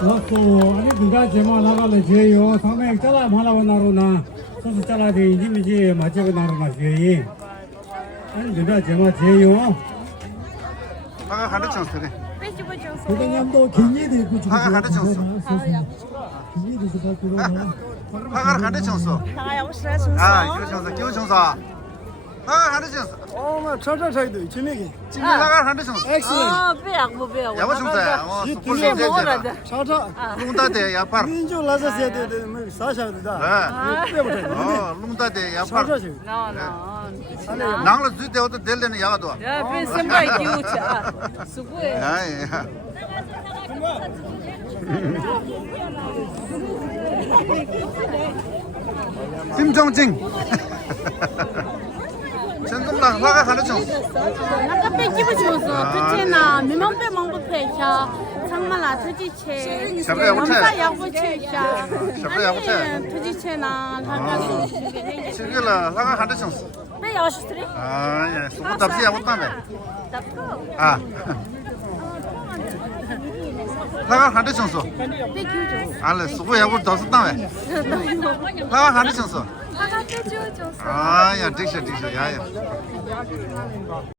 또 아니 누가 제마 나가는 제요. 상mek 잘라 말하고 나로나 소스 잘라대 이미지 맞고 나로나 제이. 아니 누가 제마 제요. 하가 한대 쳤으네. 고등남도 경리도 있고 지금 하가 한대 쳤어. 경리도 있고 그러나. 하가 한대 쳤어. 아, 이거 쳤어. 기호 쳤어. 하가 한대 쳤어. 어, 차차 차이도 재미기. 지금 하가 한대 쳤어. 엑셀.不要， 야구 쳤어야. 뒤에 뭐라. 차차. 룽다대 야파. 민주 라자스야 돼. 뭐 사샤다. 네. 빼보자. 룽다대 야파. 차차 차. 낭을 줄때 어떤 델레는 야가도. sugue. 아, 김정진. 전동랑 화가 가는 중. 那个飞机不就是之前呢，你们被忙不拍下，他们拿出去吃，小朋友不吃我们要不吃下，小朋友不吃出去吃呢，他们是 지금은 화가 가는 중. 被要是的， 아, 예. 수고 답시야 못 담에. 아. 화가 가는 중. 被救救， 알레 수고 야구 더 담에. 화가 가는 중. 他被救救。 아, 야, 딕션, 야야.